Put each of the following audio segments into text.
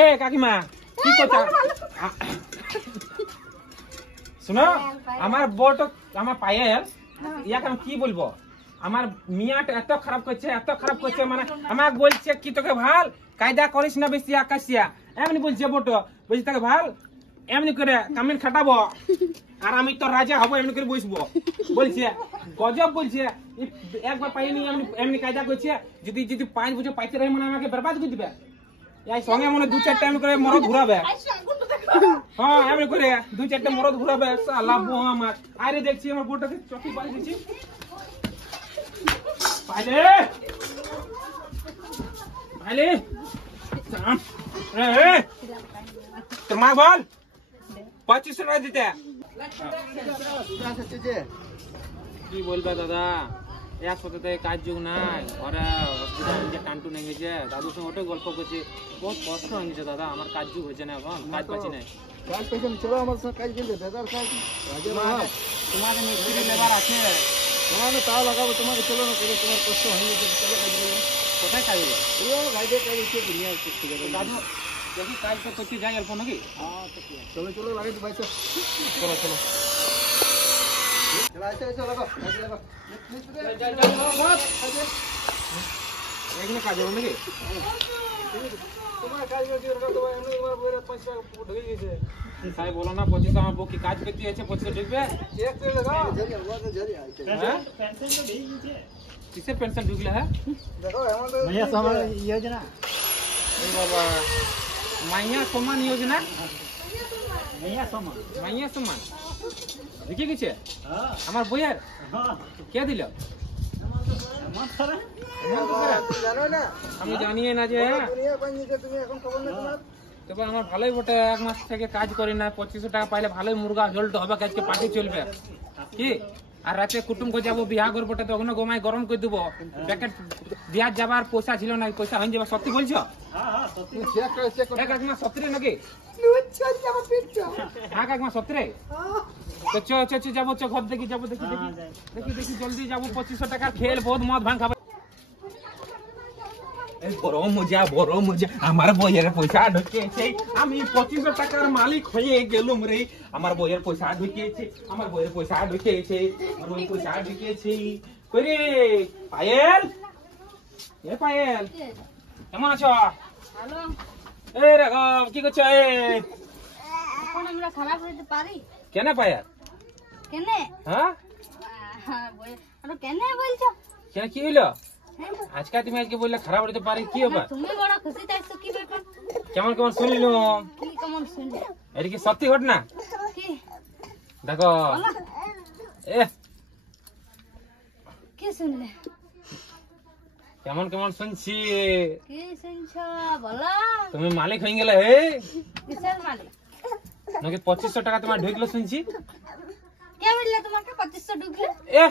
এ কাকিমা কি করছো? শুনো আমার বউটা আমার পায়েল ইয়াকে আমি কি বলবো, আমার মিয়াটা এত খারাপ করছে মানে আমাকে বলছে কি তোকে ভাল কায়দা করিস না বেশি আকাশিয়া এমনি বলছে বটো, বলছি তোকে ভাল এমনি করে কামিন খাটাবো আর আমি তো রাজা হবো এমনি করে বসবো বলছে। গজব বলছে একবার পাইনি এমনি কায়দা করছে, যদি 5 বছর পাইতে রহে মানে আমাকে বরবাদ করে দিবে। এই সঙ্গে মনে 2-4টা এমনি করে মরদ ঘুরাবে। হ্যাঁ এমনি করে 2-4টা মরদ ঘুরাবে সালা বউ আমার। আরে দেখছি আমার বউটাকে চকি বাড়ি দিচ্ছি। পাইলে তোর মা বল 25 টাকা দিতে। কি বলবে দাদা, এক সপ্তাহে কাজ যোগ নাই, ঘরে অসুবিধা টানটু নেই গেছে, দাদুর সঙ্গে ওটাই গল্প করছে, বহুত কষ্ট হয়ে গেছে দাদা, আমার কাজ যোগ হয়েছে না, এখন কাজ পাচ্ছি না। তোমাকে মিস্ত্রি লেবার আছে তাও লাগাবো, তোমাকে চলো না, তোমার কষ্ট হয়ে গেছে, কোথায় কাজ হবে? দাদু দেখি কাজ তো করতে যাই অল্প নাকি। চলো লাগাই তো ভাই, চলো চলো এগুলো কাজ হবে নাকি? তোমার কাজ ঢুকে গেছে, তাই বলো না 25 আমার বউ কি কাজ করতে আছে 25 ঢুকবে? কিসের পেনশন ঢুকলে? হ্যাঁ দেখো আমাদের योजना बाबा माइया सम्मान योजना माइया सम्मान দেখে গেছে আমার বইয়ের কে দিল? আমি জানি না যে তবে আমার ভালোই বটে, 1 মাস থেকে কাজ করি না, 2500 টাকা পাইলে ভালোই মুরগা ঝোলটা হবে, আজকে পার্টি চলবে কি। আর রাতে কুটুম করে যাবো বিয়া করবো, তখন গোমাই গরম করে দেবো, প্যাকেট বিয়া যাবার পয়সা ছিল না, পয়সা হয়ে যাবে। সত্যি বলছো? কাকিমা সত্যি নাকি? হ্যাঁ কাকিমা সত্যি। তো যাবো ঘর দেখি যাবো, দেখি জলদি যাবো, 2500 টাকার খেল বহুত মদ ভাঙ খাবে। বড় মজা আমার বইয়ের পয়সা ঢুকিয়েছে, আমি 2500 টাকার মালিক হয়ে গেলুম রে। আমার বইয়ের পয়সা ঢুকিয়েছে করে পায়েল। এ পায়েল কেমন আছো? এ রাঘব কি করছো? এখন আমরা খারাপ হইতে পারি কেন পায়েল? কেন? হ্যাঁ কেন বলছো? কেন কি হইলো? আজকে তুমি বললে খারাপ হতে পারে, কি হবে? তুমি বড় খুশি থাকছো, কি ব্যাপার? কেমন শুনলিল? কি কেমন শুনলে? এটা কি সত্যি ঘটনা? কি দেখো এ কি শুনলে? কেমন শুনছি? কি শুনছো বলো? তুমি মালিক হয়ে গেলে। হে কিসের মালিক? নাকি 2500 টাকা তোমার ঢুকলো শুনছি। কে বললে তোমাকে 2500 ঢুকলে? এ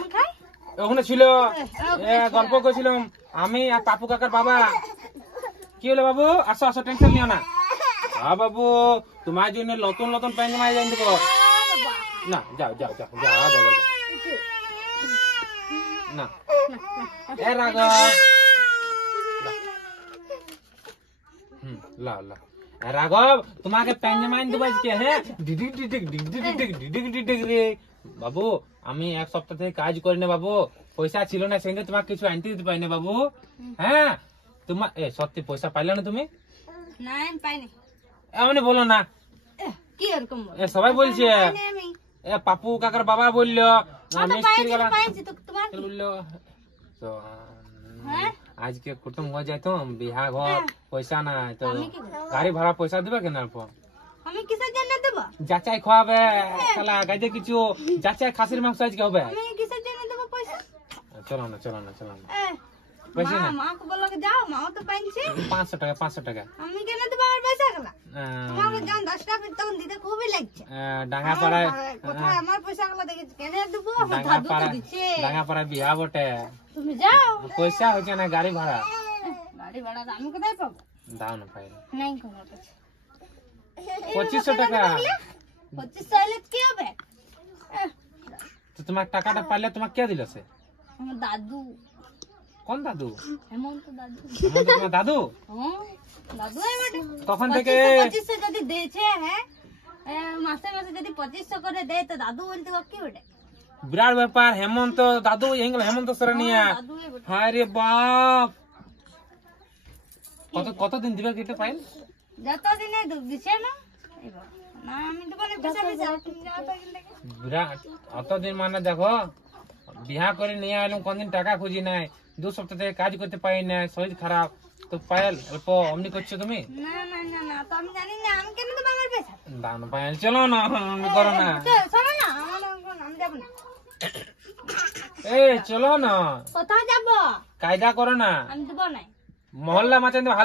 ওখানে ছিল, গল্প করছিলাম আমি আর পাপু কাকার বাবা। কি হলো বাবু? আসো টেনশন নিও না। হ্যাঁ বাবু তোমার জন্য নতুন প্যান্ট জামা এনে দেবো না। যাও বাবা না। এ রাগব রাঘব তোমাকে প্যান্ট জামা এনে দেবো আজকে। হ্যাঁ রে বাবু, আমি 1 সপ্তাহ থেকে কাজ করি না বাবু, পয়সা ছিল না, সেখানে তোমাকে কিছু আনতে দিতে পারি না বাবু। হ্যাঁ তোমার সত্যি পয়সা পাইলে না তুমি? না পাইনি। এমনি বলো না, কি এরকম সবাই বলছে। পাপু কাকার বাবা বললো, মিস্ত্রি বললো তো আজকে কুটুম হয়ে যাইতাম, বিহা ঘর পয়সা নাই তো গাড়ি ভাড়া পয়সা দিবে কেন? আমি কিসের জন্য দেব? যাচাই খাওয়াবে শালা গাইতে কিছু, যাচাই খাসির মাংস আজকে হবে। আমি কিসের জন্য দেব পয়সা? চলো না পয়সা না। মাকে বলো যাও, মাও তো পাইছে 500 টাকা। আমি কেন দেব আমার পয়সা গুলা? আমাকে যখন 10 টাকা তখন দিতে খুবই লাগছে। ডাঙ্গাপাড়ায় কোথায় আমার পয়সা গুলা দেখেছি, কেন দেব? আমার দাদু তো দিচ্ছে। ডাঙ্গাপাড়ায় বিয়া বটে, তুমি যাও। পয়সা হচ্ছে না গাড়ি ভাড়া। গাড়ি ভাড়া আমি কোথায় পাবো? দাও না পাই নাই তোমার কাছে 2500 টাকা। 2500 এলে কি হবে? তো তোমার টাকাটা পাইলে তোমাকে কে দিল? সে আমার দাদু। কোন দাদু? হেমন্ত দাদু। হেমন্ত তোমার দাদু? হ্যাঁ, দাদু এই বটে। তখন থেকে 2500 যদি দিয়েছে, হ্যাঁ মাসে মাসে যদি 2500 করে দেয় তো দাদু বলতে হবে কি বটে? বিরাট ব্যাপার। হেমন্ত দাদু এগুলো হেমন্ত সরেনিয়া। দাদু এই বটে। হায় রে বাপ, কতদিন দিবে কেটে পাইল? যত দিনে দিছে না এবার না আমি দোকানে পয়সা দিছি তুমি যাও তো এখান থেকে। বিরাট অতদিন মানে দেখো বিহা করে নিয়ে আইলাম, কোনদিন টাকা খুঁজি নাই, 2 সপ্তাহ থেকে কাজ করতে পারি না, শরীর খারাপ, তো পায়েল অল্প অমনি করছো তুমি? না না না না তো আমি জানি না, আমি কেন দেবো আমার পয়সা? দাও না পায়েল, চলো না অমনি করো না। শোনো না আমি যাবো না। এই চলো না, কোথায় যাবো? কায়দা করো না। আমি দেবো না। মহল্লা মাচান দেবে,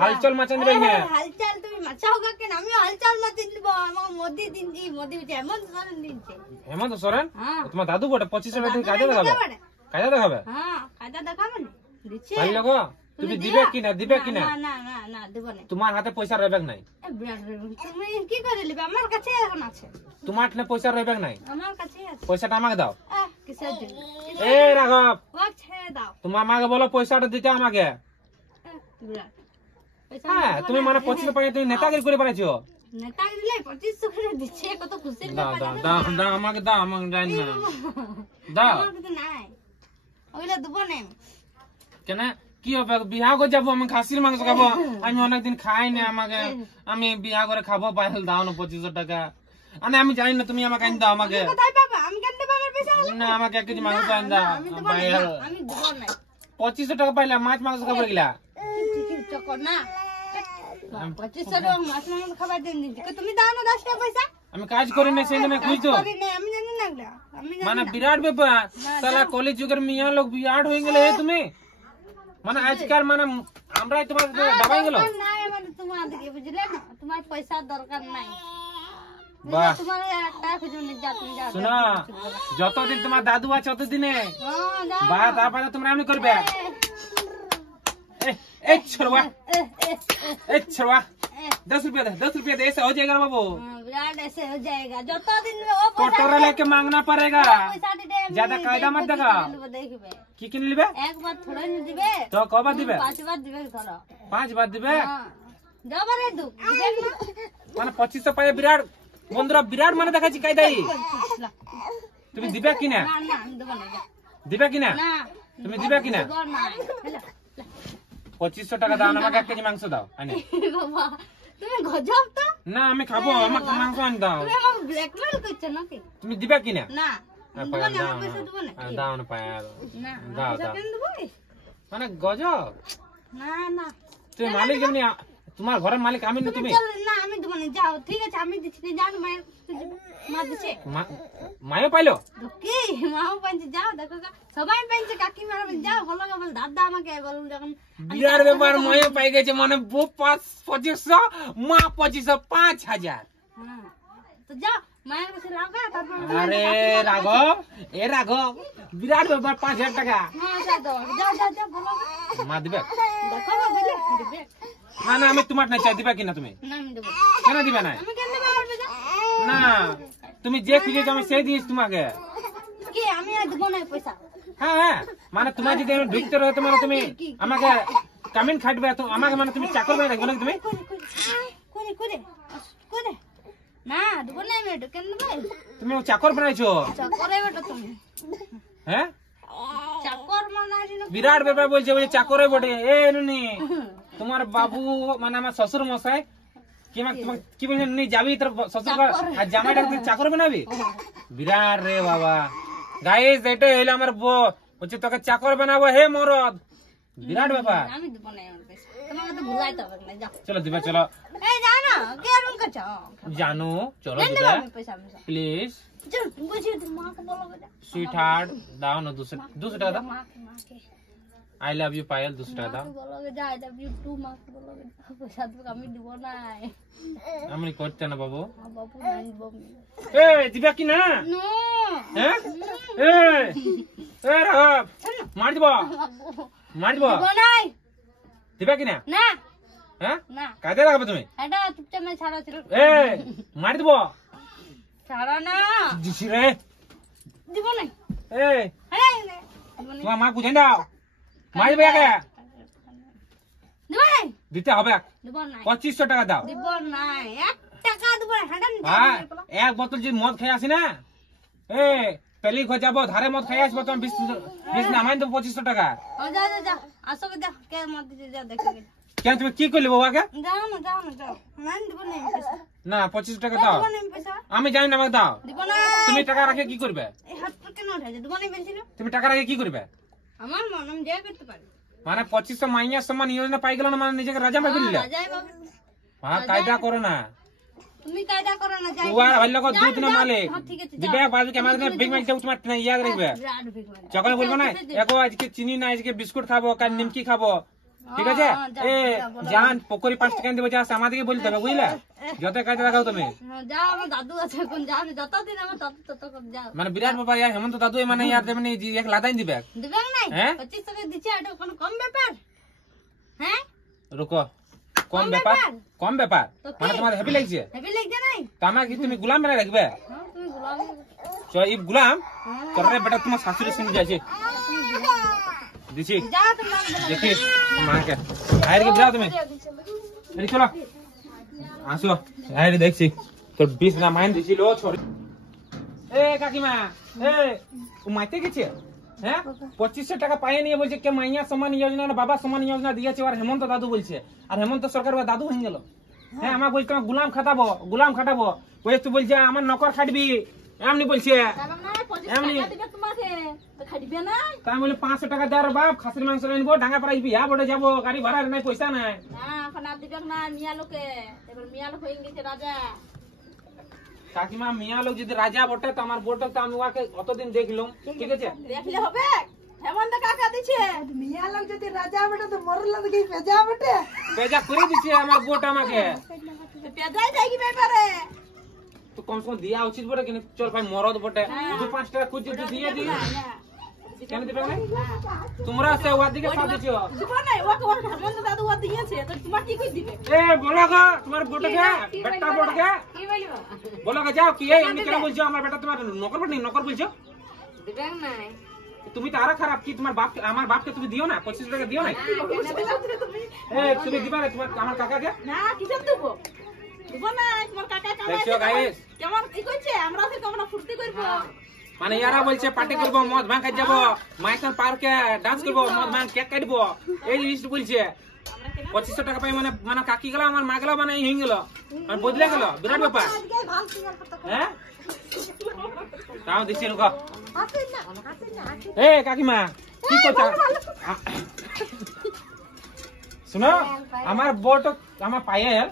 হালচল মাচান দেবে না। হালচাল তুমি মাছাও কেন? আমি হালচাল মাছি দিব। আমার মোদি দিনছি, মোদি হচ্ছে হেমন্ত সোরেন দিনছে। হেমন্ত সোরেন? হ্যাঁ। তোমার দাদু বটে, 2500 টাকা দিয়ে কায়দা দেখাবে? কায়দা দেখাবে? হ্যাঁ কায়দা দেখাবো না, দিচ্ছে। ভালো লাগো? তুমি দিবে কিনা, দিবে কিনা? না না না না দেবো না। তোমার হাতে পয়সা রইবে নাই? তুমি কি করে নিবে? আমার কাছে এখন আছে। তোমার হাতে পয়সা রইবে নাই? আমার কাছে আছে। পয়সাটা আমাকে দাও। কিসের জন্য? এই রাঘব, ও ছেড়ে দাও। তোমার আমাকে বলো পয়সাটা দিতে আমাকে। বিরাট পয়সা হ্যাঁ, দেবো তুমি না। মানে 2500 টাকা তুমি নেতাগিরি করে বেড়াচ্ছো। নেতাকে দিলে 2500 করে দিচ্ছে, কত খুশির দাও ব্যাপার। দাও দাও দাও, আমাকে দাও, আমাকে জানি না। দাও। আমার কাছে নাই, ওইগুলো দেবো না আমি। কেন কি হবে? বিয়া করে যাবো, আমি খাসির মাংস খাবো, আমি অনেকদিন খাই না, আমাকে আমি বিয়া করে খাবো, পাইল দাও না 2500 টাকা। আমি জানি না, তুমি আমাকে আনি দাও আমাকে। কোথায় পাবো? আমি কেন দেবো আমার পয়সা? না, আমাকে 1 কেজি মাংস আনি দাও। আমি দেবো না, পাইল আমি দেবো না। 2500 টাকা পাইলে মাছ মাংস খাবো গিলা। ঠিকই চক্কর না। 2500 টাকা মাছ মাংস খাবার দিন দিচ্ছি। তুমি দাও না 10 টাকা পয়সা। আমি কাজ করি না, সেই জন্য খুঁজছো। করি না, আমি জানি না এগুলা। আমি জানি মানে না। বিরাট ব্যাপার, সালা কলেজ যুগের মিয়া লোক বিরাট হয়ে গেলে তুমি। মানে আজকাল মানে আমরাই তোমার দাবাই গেল। দরকার নাই আমার তোমাদেরকে, বুঝলে না? তোমার পয়সার দরকার নাই। বাহ। তোমার একটা খুঁজুন যা, তুমি যাও। শোনো, যতদিন তোমার দাদু আছে ততদিনে হ্যাঁ যাও। বা তারপরে তোমরা এমনি করবে। এই ছড়বা, এই ছড়বা, 10 रुपया दे, 10 रुपया दे, ऐसा हो जाएगा बाबू। विराट ऐसे हो जाएगा जो तो दिन में वो कटोरा लेके मांगना पड़ेगा। पैसा दे ज्यादा कायदा मत देखा। देखबे কি কিনে নিবে? एक बार थोड़ा नहीं दिबे তো কবার দিবে? 5 बार दिबे थोड़ा। 5 বার দিবে? हां যাও বারে দু দিবেন না। মানে 2500 পায়ে বিরাট বন্ধুরা, বিরাট মানে দেখাচ্ছি কায়দাই। তুমি দিবে কিনা? না না আমি দেব না। দিবে কিনা? না তুমি দিবে কিনা? দেব না। হেলা 2500 টাকা দাও, আমাকে 1 কেজি মাংস দাও আনি। বাবা তুমি গজব তো। না আমি খাবো, আমাকে মাংস আনি দাও। তুমি আমাকে ব্ল্যাকমেল করছো নাকি? তুমি দিবে কিনা? না হ্যাঁ, দেব না, দাও আমার পয়সা দেব না। না, দাও না পায়ার। না দাও, পয়সা দাও। কেন দেব? মানে গজব। না না তুমি মালিক যেমনি, তোমার ঘরের মালিক আমি না তুমি। চল না আমি দেবো না, যাও ঠিক আছে আমি দিচ্ছি না, যাও না মায়ের মা দিচ্ছে মায়ও পাইলো? কি মাও পাইছে, যাও দেখো গা, সবাই পাইছে, কাকিমারা পাইছে, যাও বলো গা, বল দাদা আমাকে বলুন যখন বিরাট ব্যাপার, মায়ও পাই গেছে, মানে বউ 2500, মা 2500, 5000। হ্যাঁ তো যাও মায়ের কাছে লাগা, তারপর আরে রাঘব, এ রাঘব, বিরাট ব্যাপার, 5000 টাকা। হ্যাঁ যাও দাও, যাও যাও যাও বলো গা। মা দিবে? দেখো গা বুঝলে দিবে না না, আমি তোমার নাই চাই, দিবা কিনা তুমি? না আমি দেবো কেন দিবে না? আমি কেন দেবো আমার পয়সা? না, তুমি যে খুঁজেছো আমি সেই দিয়েছি তোমাকে। কি আমি আর দেবো না পয়সা? হ্যাঁ হ্যাঁ, মানে তোমার যদি আমি ঢুকতে রহতো, মানে তুমি আমাকে কামিন খাটবে, তো আমাকে মানে তুমি চাকর বানিয়ে রাখবে না তুমি? করে করে করে না দেবো না আমি, এটা কেন দেবো? তুমি চাকর বানাইছো? চাকরে বেটা তুমি, হ্যাঁ, চাকর মানালি না। বিরাট ব্যাপার বলছে, ওই চাকরে বটে। এ নুনি, তোমার বাবু মানে আমার শ্বশুর মশাই কি কি বলছেন, নি যাবি তোর শ্বশুর ঘর আর জামাইটা তুই চাকর বানাবি? বিরাট রে বাবা। গাইস, এটাই হইলো আমার বউ, বলছে তোকে চাকর বানাবো হে মরদ। বিরাট ব্যাপার। আমি দেবো না আমার পয়সা, তোমাকে তো ভুলাইতে হবে না, যাও। চলো দিবে, চলো। এই যাও না, কে আর উনকা চাও জানো, চলো দেন দিবে আমি পয়সা পয়সা প্লিজ। চল বুঝি তুই মাকে বলো গা, সুইট হার্ট দাও না, 200 টাকা দাও। মাকে মাকে আই লাভ ইউ পায়েল, 200 টাকা দাও। বলো গা, যা আই লাভ ইউ টু, মাকে বলো গা, পয়সা তো আমি দেবো না। আমি করতে না বাবু। বাবু নাই দেবো এ দিবে কি না? নো হ্যাঁ, এ এ রাঘব, মার দিব, মার দিব। দেবো নাই দিবে কি না? না হ্যাঁ, না, কাজে রাখবে তুমি? এটা চুপচাপ না, ছাড়া ছিল এ মার দিব, ছাড়া না, দিছি রে। দিব না। এ আরে দিব না। তোমার মা বুঝাই দাও, মারবে আগে দিব নাই দিতে হবে দিব নাই 2500 টাকা দাও দিব নাই 1 টাকা দিব হাঁটান হ্যাঁ এক বোতল যদি মদ খাই আসি না এ পেলি খো যাবো ধারে মদ খাই আসবো তুমি 20 না মাইন দেবো 2500 টাকা ও যা যা যা আসো যা কে মত দিতে যা দেখে কেন তুমি কি করলি বাবাকে যাও না যাও মান দিব নাই পয়সা না 2500 টাকা দাও দিব নাই পয়সা আমি জানি না আমাকে দাও দিব না তুমি টাকা রাখে কি করবে এই হাত পর কেন উঠাইছে দিব নাই বলছিল তুমি টাকা রাখে কি করবে আমার মন আমি যা করতে পারি মানে 2500 মাইয়া সমান যোজনা পাই গেল না মানে নিজেকে রাজা মাই দিলে যাই বাবা হ্যাঁ কায়দা করো না তুমি কায়দা করো না যাই ওয়ার ভালো কো দুধ না মালিক হ্যাঁ ঠিক আছে দিবে বাজু কে আমাদের বিগ মাইক দেউ তোমার না ইয়াদ রাখবে বিরাট বিগ মান চকলে বলবো না একো আজকে চিনি না আজকে বিস্কুট খাবো কাল নিমকি খাবো ঠিক আছে এ জান পকরি 5 টাকা দেবো যা আমাদেরকে বলতে হবে বুঝলা যত কাজ লাগাও তুমি যাও আমার দাদু আছে কোন যাও যতদিন আমার তত যাও মানে বিরাট ব্যাপার ইয়ার হেমন্ত দাদু মানে ইয়ার দেবেন এক লাদাইন দিবে দিবে নাই হ্যাঁ 25 টাকা দিছে এটা কোন কম ব্যাপার হ্যাঁ রুকো কম ব্যাপার মানে তোমার হেভি লাগছে হেভি লাগছে নাই তো আমার কি তুমি গোলাম মেরে রাখবে হ্যাঁ তুমি গোলাম চ এই গোলাম তোর বেটা তোমার শাশুড়ি শুনে যাচ্ছে দিছি যাও তুমি দেখি মাকে আইরে যাও তুমি এই চলো আসো আইরে দেখছি তোর 20 না মাইন দিছিল ছোড়ি এ কাকিমা এ ও মাইতে গেছে হ্যাঁ 2500 টাকা পাইয়ে নিয়ে বলছে কে মাইয়া সমান যোজনা না বাবা সমান যোজনা দিয়েছে আর হেমন্ত দাদু বলছে আর হেমন্ত সরকার দাদু হয়ে গেল হ্যাঁ আমার বলছে তোমার গুলাম খাটাবো ওই তুই বলছে আমার নকর খাটবি এমনি বলছে এমনি তাই বলে 500 টাকা দেওয়ার বাপ খাসির মাংস আনবো ডাঙ্গা পাড়া বিয়া বড়ে যাবো গাড়ি ভাড়া নাই পয়সা নাই কাকিমা মিয়া লোক যদি রাজা বটে তো আমার বোটক তো আমি ওকে অতদিন দেখলাম ঠিক আছে দেখলে হবে হেমন্ত কাকা দিছে মিয়া লোক যদি রাজা বেটা তো মরলা দেখি পেজা বেটে বেজা করে দিছে আমার বোট আমাকে পেজাই যাই কি ব্যাপারে তো কম সম দিয়া উচিত বটে কিন্তু চল ভাই মরদ বটে 2-5 টাকা খুঁজে তো দিয়ে দি কেন দিবে না তোমরা সে ওদিকে সাথ দিছো জীবন নাই ওকে ওর হেমন্ত দাদু ওর দিয়েছে তো তোমার কি কই দিবে এ বলো গো তোমার বোটকে বেটা বোটকে কি বলবো বলো গো যাও কি এমনি কেন বলছো আমার বেটা তোমার নকর বলছো দিবে নাই তুমি তো আরো খারাপ কি তোমার বাপ আমার বাপকে তুমি দিও না 25 টাকা দিও না এ তুমি দিবা না তোমার আমার কাকাকে না কিসব দেবো জীবন নাই তোমার কাকা দেখছো গাইস কেমন কি কইছে আমরা তো কেমন ফুর্তি করব মানে ইয়ারা বলছে পার্টি করবো মদ ভাঙ খাই যাবো মাইসন পার্কে ডান্স করবো মদ ভাঙ কেক কাটবো এই জিনিস বলছে 2500 টাকা পাই মানে মানে কাকি গেল আমার মা গেল মানে হয়ে গেল মানে বদলে গেল বিরাট ব্যাপার হ্যাঁ তাও দিচ্ছি রুকো এ কাকিমা কি করছো শুনো আমার বোট আমার পায়েল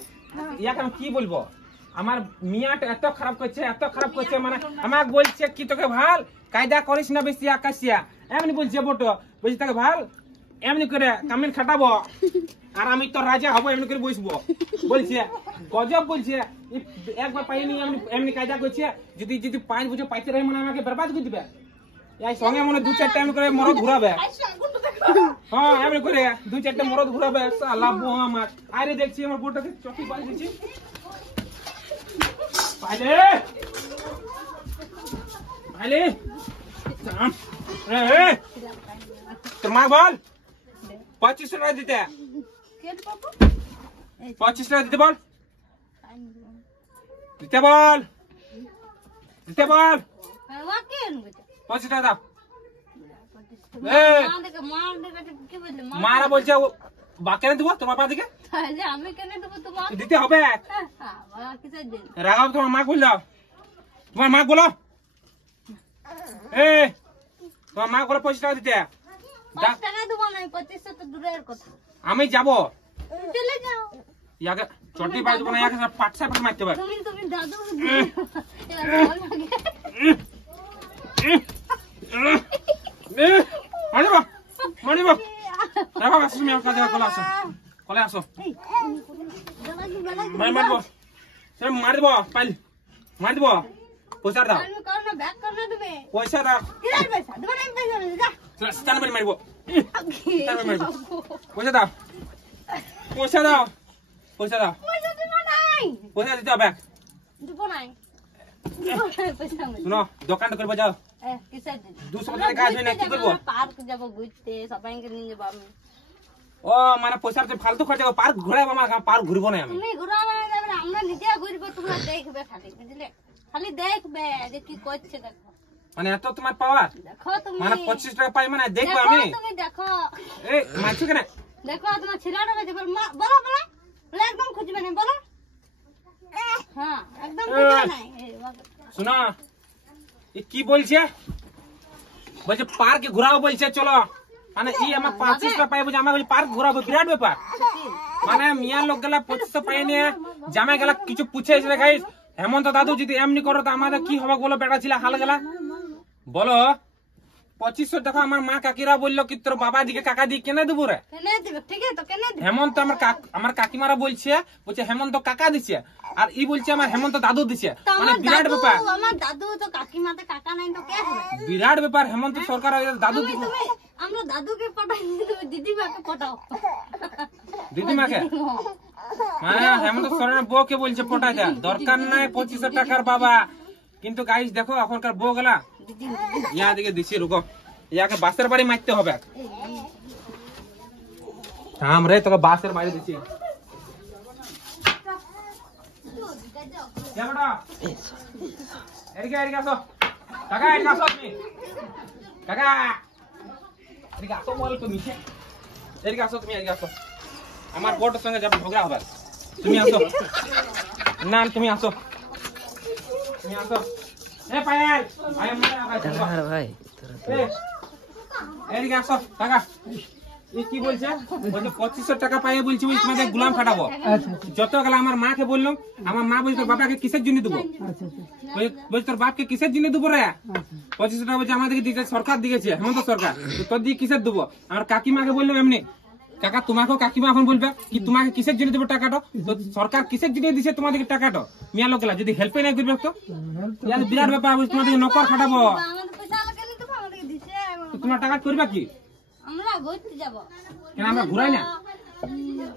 ইয়াকে আমি কি বলবো আমার মিয়াটা এত খারাপ করছে মানে আমাকে বলছে কি তোকে ভাল কায়দা করিস না বেশি আকাশিয়া এমনি বলছে বোটো বলছি তোকে ভাল এমনি করে কামিন খাটাবো আর আমি তো রাজা হবো এমনি করে বসবো বলছে গজব বলছে একবার পাইনি এমনি কায়দা করছে যদি 5 বছর পাইতে রহে মানে আমাকে বরবাদ করে দিবে এই সঙ্গে মনে 2-4টা এমনি করে মরদ ঘুরাবে হ্যাঁ এমনি করে 2-4টা মরদ ঘুরাবে সালা বো আমার আরে দেখছি আমার বোটাকে চকি বাজ দিচ্ছি পাইলে তোর মা বল 25 টাকা দিতে 25 টাকা দিতে বল দিতে বল 25 টাকা দাও মারা বলছে বাকেরা দেবো তোমার পা দিকে আমি কেন দেবো তোমার দিতে হবে রাগাও তোমার মা বললো তোমার মা বলো তোমার মা বলো 25 টাকা দিতে 5 টাকা দেবো না 25 তো দূরের কথা আমি যাবো চলে যাও ইয়াকে চটি পাই দেবো না ইয়াকে পাটসা পাট মারতে হবে তুমি দাদু মারিব রাখো আসো তুমি আমার কাছে কলে আসো মারিব সে মারি দিব পাইল মারি দিব পয়সা দাও পয়সা দাও স্থান বাড়ি মারিব পয়সা দাও পয়সা দাও পয়সা দিতে হবে পয়সা শুনো দোকানটা করবো যাও কিসের দিন 200 টাকা কাজ হয় না কি করবো পার্ক যাবো ঘুরতে সবাইকে নিয়ে যাবো আমি ও মানে পয়সার যে ফালতু খরচা পার্ক ঘুরাবো আমার পার্ক ঘুরবো না আমি তুমি ঘুরাবে না যাবে না, আমরা নিজে ঘুরবো তোমরা দেখবে খালি বুঝলে খালি দেখবে যে কি করছে দেখো মানে এত তোমার পাওয়ার দেখো তুমি মানে 25 টাকা পাই মানে দেখবো দেখো আমি তুমি দেখো এই মাছি কেন দেখো তোমার ছেলেটা কাছে বলো বলো বলো একদম খুঁজবে না বলো হ্যাঁ একদম খুঁজবে না শোনো এ কি বলছে বলছে পার্কে ঘুরাবো বলছে চলো মানে ই আমার 25 টাকা পাই বলছে আমার বলছে পার্ক ঘুরাবো বিরাট ব্যাপার মানে মিয়া লোক গেলা 25 পাই নিয়ে জামাই গেলা কিছু পুছে এসে গাইস হেমন্ত দাদু যদি এমনি করো তো আমাদের কি হবে বলো বেটা ছিল হাল গেলা বলো 2500 টাকা আমার মা কাকিরা বললো কি তোর বাবা দিকে কাকা দিয়ে কেনে দেবো রে কেনে দিবে ঠিক আছে তো কেনে দিবে হেমন্ত আমার কাকিমারা বলছে হেমন্ত কাকা দিছে আর ই বলছে আমার হেমন্ত দাদু দিছে তো মানে আমার বিরাট দাদু ব্যাপার আমার দাদু তো কাকিমাতে কাকা নাই তো কে হবে বিরাট ব্যাপার হেমন্ত সরকার দাদু তুমি তুমি আমরা দাদুকে পটাই তুমি দিদিমাকে পটাও দিদিমাকে মানে হেমন্ত সরকার বউকে বলছে পটাই দেয় দরকার নাই 2500 টাকার বাবা কিন্তু গাইস দেখো এখনকার বউ গেলা ইয়া দিকে দিছি রুকো ইয়াকে বাসের বাড়ি মারতে হবে থাম রে তোকে বাসের বাড়ি দিছি যা বেটা এদিকে এদিকে আসো কাকা এদিকে আসো তুমি কাকা এদিকে আসো বল তুমি এদিকে আসো তুমি এদিকে আসো আমার বউটার সঙ্গে যাবে ঝগড়া হবে তুমি আসো না তুমি আসো তুমি আসো এ পায়েল ভাই আমার ভাই এদিকে আসো কাকা এই কি বলছে বলছে 2500 টাকা পাইয়ে বলছি ওই তোমাদের গোলাম খাটাবো যত গেল আমার মাকে বললাম আমার মা বলছে তোর বাবাকে কিসের জন্য দেবো বলছে তোর বাপকে কিসের জন্য দেবো রে 2500 টাকা বলছে আমাদেরকে দিয়েছে সরকার দিয়েছে হেমন্ত সরকার তোর দিয়ে কিসের দেবো আমার কাকিমাকে বললাম এমনি কাকা তোমাকেও কাকিমা এখন বলবে কি তোমাকে কিসের জন্য দেবো টাকাটা তো সরকার কিসের জন্য দিছে তোমাদেরকে টাকাটা মিয়া লোকেলা যদি হেল্পে না করবে তো বিরাট ব্যাপার তোমাদেরকে নকর খাটাবো আমাদের পয়সা আলো কেনে দেবো আমাদেরকে দিছে তো তোমার টাকা করবা কি আমরা ঘুরতে যাব কেন আমরা ঘুরাই না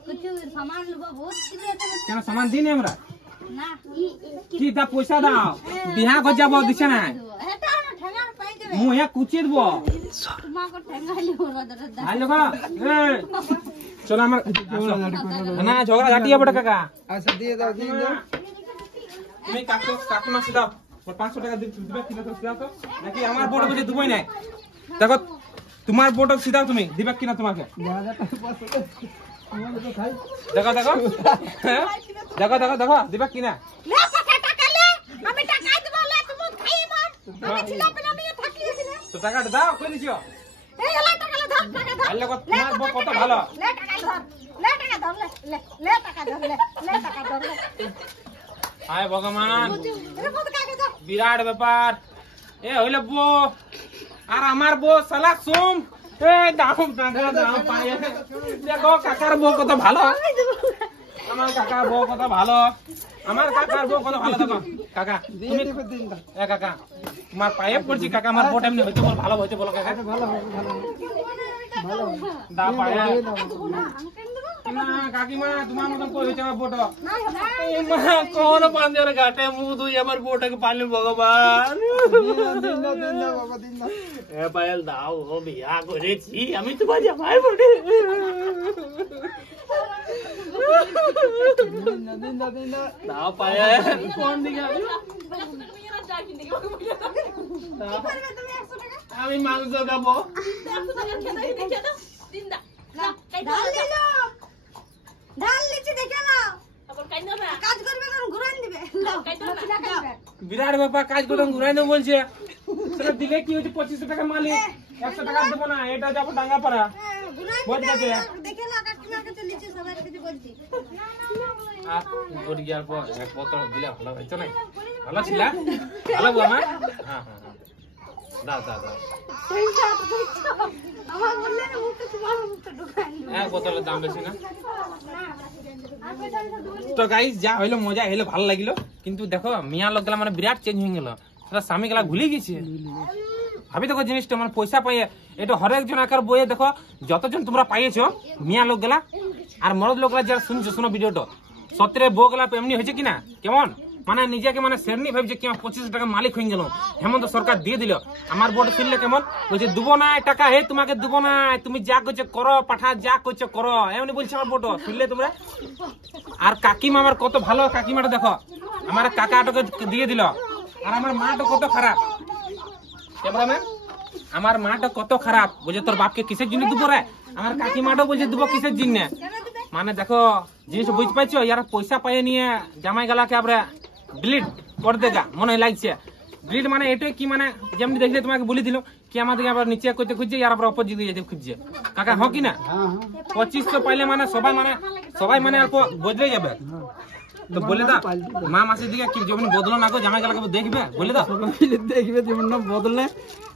কিছু সামান নেবো বহুত কিছু আছে কেন সামান দিই না আমরা না কি দা পয়সা দাও বিহা করে যাবো দিছে না এটা আমরা ঠেঙ্গার পাই দেবে মুখ কুচিয়ে দেবো তোমাকে ঠেঙ্গাইলি ওরা ভাই লোক চলো আমার না ঝগড়া ঝাঁটি যাবো কাকা আচ্ছা দিয়ে দাও তুমি কাকিমা দাও 500 টাকা দিবে কিনা তো দাও তো নাকি আমার বোর্ড বুঝে দুবাই নাই দেখো তোমার বোর্ড সিধাও তুমি দিবে কিনা তোমাকে দেখো দেখো দেখো দেখো দেখো দিবে কিনা লে টাকা লে আমি টাকা দেব লে তুমি খাই মার আমি ছিলা পেলা নিয়ে থাকি এখানে তো টাকাটা দাও কই দিছো এই লে টাকা লে ধর টাকা ধর ভালো কথা তোমার বউ কত ভালো লে টাকা ধর লে টাকা ধর লে টাকা ধর লে টাকা ধর হায় ভগবান এর মত কাকে ধর বিরাট ব্যাপার এ হইলে বউ আর আমার বউ সালা সোম এ দাম দাম পায় দেখো কাকার বউ কত ভালো আমার কাকার বউ কত ভালো আমার কাকার বউ কত ভালো দেখো কাকা তুমি এ কাকা তোমার পায়ে পড়ছি কাকা আমার বউ এমনি হইতে বল ভালো হইতে বলো কাকা ভালো দা পায়ে না কাকিমা তোমার মতন কই হইছে আমার বউটা এই মা কোন পান্দের ঘাটে মুখ দুই আমার বউটাকে পাইলে ভগবান বাবা দিন না এ পায়েল দাও ও বিয়া করেছি আমি তোমার জামাই বটে দিন না দাও পায়েল কোন দিকে আমি মাংস খাবো ঢাল লিচি দেখে নাও কাজ করবে কোন ঘুরান দিবে বিরাট ব্যাপার কাজ করে ঘুরাই দেবো বলছে সেটা দিলে কি হচ্ছে 2500 টাকা মালিক 100 টাকা দেবো না এটা যাবো ডাঙ্গাপাড়া বল যাবে দেখে না কাকিমার কাছে লিচি সবাই কিছু বলছি আর ওর গিয়ার পর এক বোতল দিলে ভালো হইতো না ভালো ছিল ভালো গো আমার হ্যাঁ হ্যাঁ দাও দাও দাও আমার বললে না মুখে তোমার মুখে ঢুকাই এক বোতলের দাম বেশি না তো গাইস যা হইলো মজা হইলো ভালো লাগিলো কিন্তু দেখো মিয়া লোক গেলা মানে বিরাট চেঞ্জ হয়ে গেল সেটা স্বামী গেলা ভুলে গেছে ভাবি দেখো জিনিসটা মানে পয়সা পাইয়ে এটা হরেক জন আকার বইয়ে দেখো যতজন তোমরা পাইয়েছো মিয়া লোক গেলা আর মরদ লোক গেলা যারা শুনছো শোনো ভিডিওটা সত্যি বউ গেলা এমনি হয়েছে কিনা কেমন মানে নিজেকে মানে শেরনি ভাবছে কি 25 টাকা মালিক হয়ে গেল। হেমন্ত সরকার দিয়ে দিল। আমার বোর্ড শুনলে কেমন বলছে দুবো না টাকা, হে তোমাকে দুবো না, তুমি যা করছো করো, পাঠা যা করছো করো, এমনি বলছে আমার বোর্ড। শুনলে তোমরা? আর কাকিমা আমার কত ভালো, কাকিমাটা দেখো আমার কাকাটাকে দিয়ে দিল। আর আমার মাটা কত খারাপ, ক্যামেরাম্যান, আমার মাটা কত খারাপ, বলছে তোর বাপকে কিসের জন্য দুবো রে। আমার কাকিমাটাও বলছে দুবো কিসের জন্য। মানে দেখো জিনিস বুঝতে পারছো, ইয়ারা পয়সা পাইয়ে নিয়ে জামাই গালাকে আমরা ডিলিট করে দেগা মনে লাগছে। ডিলিট মানে এটাই কি, মানে যেমনি দেখলে তোমাকে বলে দিল কি আমাদেরকে আবার নিচে করতে খুঁজছে, ইয়ার আবার অপোজিট যেতে খুঁজছে। কাকা হ কি না? 2500 পাইলে মানে সবাই মানে অল্প বদলে যাবে। তো বলে দা মা মাসের দিকে কি যেমন বদলো না গো, জামাই গালাকে দেখবে বলে দা দেখবে যেমন না বদলে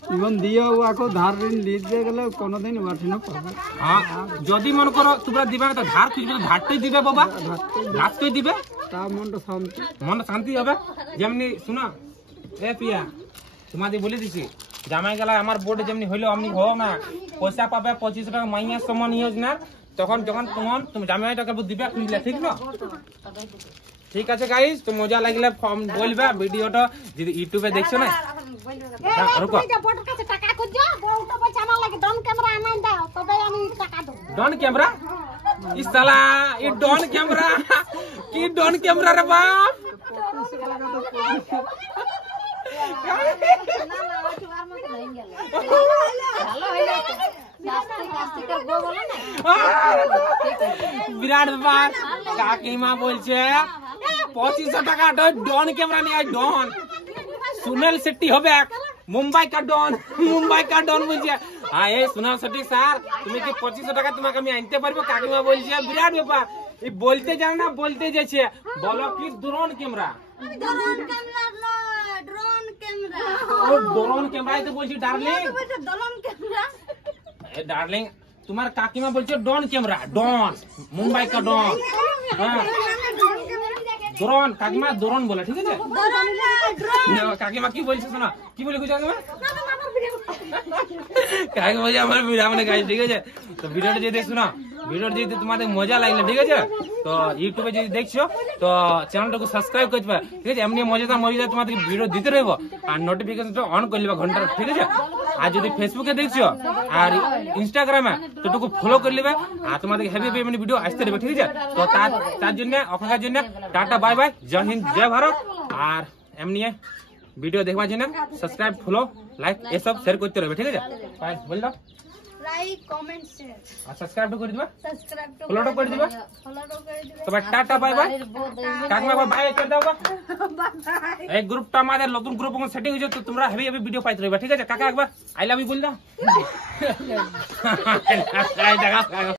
জীবন দিয়ে ওকে ধার ঋণ দিতে গেলে কোনোদিন বাড়ছে না পাবে। হ্যাঁ, যদি মনে করো তোমরা দিবে না তো ধার খুঁজবে, তো ধারটাই দিবে বাবা, ধারটাই দিবে, তা মনটা শান্তি, মনটা শান্তি হবে। যেমনি শুনো এ পিয়া, তোমাদের বলে দিছি জামাই গেলা আমার বোর্ডে যেমনি হইলো অমনি হোক না, পয়সা পাবে 2500 টাকা মাইনাস সমান যোজনা। তখন যখন তুমি জামাই টাকা দিবে খুঁজলে, ঠিক না? ঠিক আছে গাইস, তো মজা লাগলে বলবে। ভিডিওটা যদি ইউটিউবে দেখছো না, ডন ক্যামেরা ইসালা, ই ডন ক্যামেরা কি ডন ক্যামেরা রে বাপ। বিরাট ব্যাপার, কাকিমা বলছে 2500 টাকা ডন ক্যামেরা নিয়ে ডন সুনীল শেট্টি হবে, মুম্বাই কা ডন, মুম্বাই কা ডন বলছে। হ্যাঁ এই সুনীল শেট্টি স্যার, তুমি কি 2500 টাকা তোমাকে আমি আনতে পারবো? কাকিমা বলছে বিরাট ব্যাপার, এই বলতে জানো না, বলতে যাচ্ছে, বলো কি ড্রোন ক্যামেরা। ও ড্রোন ক্যামেরাই তো বলছি ডার্লিং, ডার্লিং তোমার কাকিমা বলছে ডন ক্যামেরা, ডন মুম্বাই কা ডন। হ্যাঁ ড্রোন, কাকিমা ড্রোন বলে, ঠিক আছে? কাকিমা কি বলছে শোনা, কি বলে কাকিমা? কাকিমা বলছে আমার ভিডিও মানে গাইস, ঠিক আছে? তো ভিডিওটা যদি শোনা, ভিডিওটা যদি তোমাদের মজা লাগলে, ঠিক আছে, তো ইউটিউবে যদি দেখছো তো চ্যানেলটাকে সাবস্ক্রাইব করবে, ঠিক আছে? এমনি মজাদার তোমাদের ভিডিও দিতে রইব, আর নোটিফিকেশনটা অন করে নেবে ঘন্টা, ঠিক আছে? আর যদি ফেসবুকে দেখছো আর ইনস্টাগ্রামে তো টুকু ফলো করে নেবে, আর তোমাদের হেভি হেভি এমনি ভিডিও আসতে দেবে, ঠিক আছে? তো তার জন্য অপেক্ষার জন্য টাটা বাই বাই, জয় হিন্দ জয় ভারত। আর এমনি ভিডিও দেখবার জন্য সাবস্ক্রাইব ফলো লাইক এসব শেয়ার করতে রইবে, ঠিক আছে? বল দাও লাইক কমেন্ট শেয়ার আর সাবস্ক্রাইব করে দিবা, সাবস্ক্রাইব ফলো করে দিবা। ফলো করে দিবেন। তো টাটা বাই বাই, কাকিমা বাই করে দাও। এই গ্রুপটা আমাদের নতুন গ্রুপ সেটিং হয়েছে, তো তোমরা হেভি হেভি ভিডিও পাইতে রইবা, ঠিক আছে? কাকা একবার আই লাভ ইউ বল দাও।